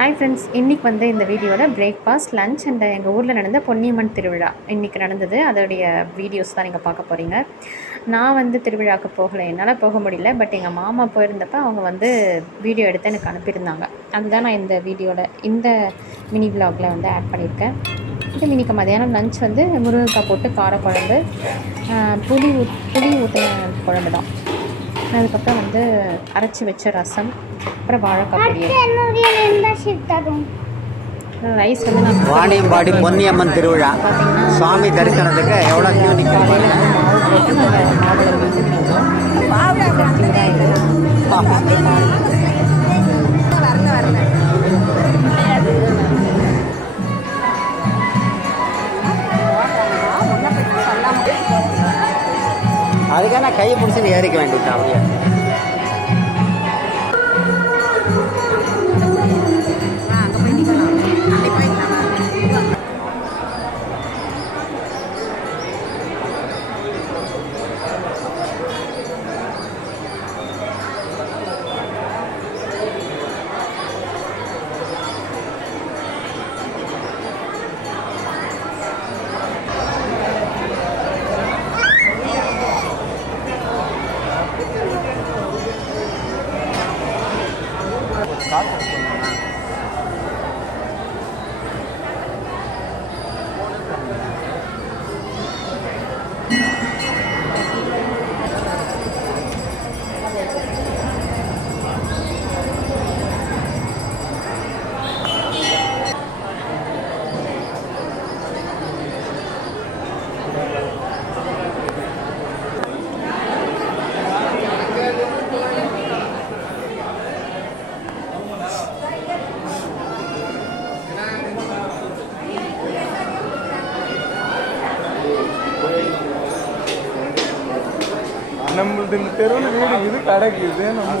Hi friends, இன்றைக்கி வந்து இந்த வீடியோவில் பிரேக்ஃபாஸ்ட், லன்ச் அண்ட் எங்கள் ஊரில் நடந்த பொன்னியம்மன் திருவிழா இன்றைக்கி நடந்தது. அதோடைய வீடியோஸ் தான் நீங்கள் பார்க்க போகிறீங்க. நான் வந்து திருவிழாவுக்கு போகலை, என்னால் போக முடியல. பட் எங்கள் மாமா போயிருந்தப்போ அவங்க வந்து வீடியோ எடுத்து எனக்கு அனுப்பியிருந்தாங்க. அதுதான் நான் இந்த வீடியோவில் இந்த மினி விலாகில் வந்து ஆட் பண்ணியிருக்கேன். இது இன்றைக்கி மதியானம் லன்ச் வந்து முருங்கைக்காய் போட்டு காரக்குழம்பு, புளி ஊற்றின குழம்பு தான். அதுக்கப்புறம் வந்து அரைச்சி வச்ச ரசம், அப்புறம் வாழைக்காய் பொரியல், ரைஸ் வந்து நான் வாணியம்பாடி பொன்னியம்மன் திருவிழா சுவாமி தரிசனத்துக்கு எவ்வளோ கியூ நிற்கிறாங்க. அதுக்காக நான் கையை பிடிச்சி ஏறிக்க வேண்டியது அப்படியே. நம்மளது இந்த தெருவில் வீடு இது கிடைக்குது நம்ம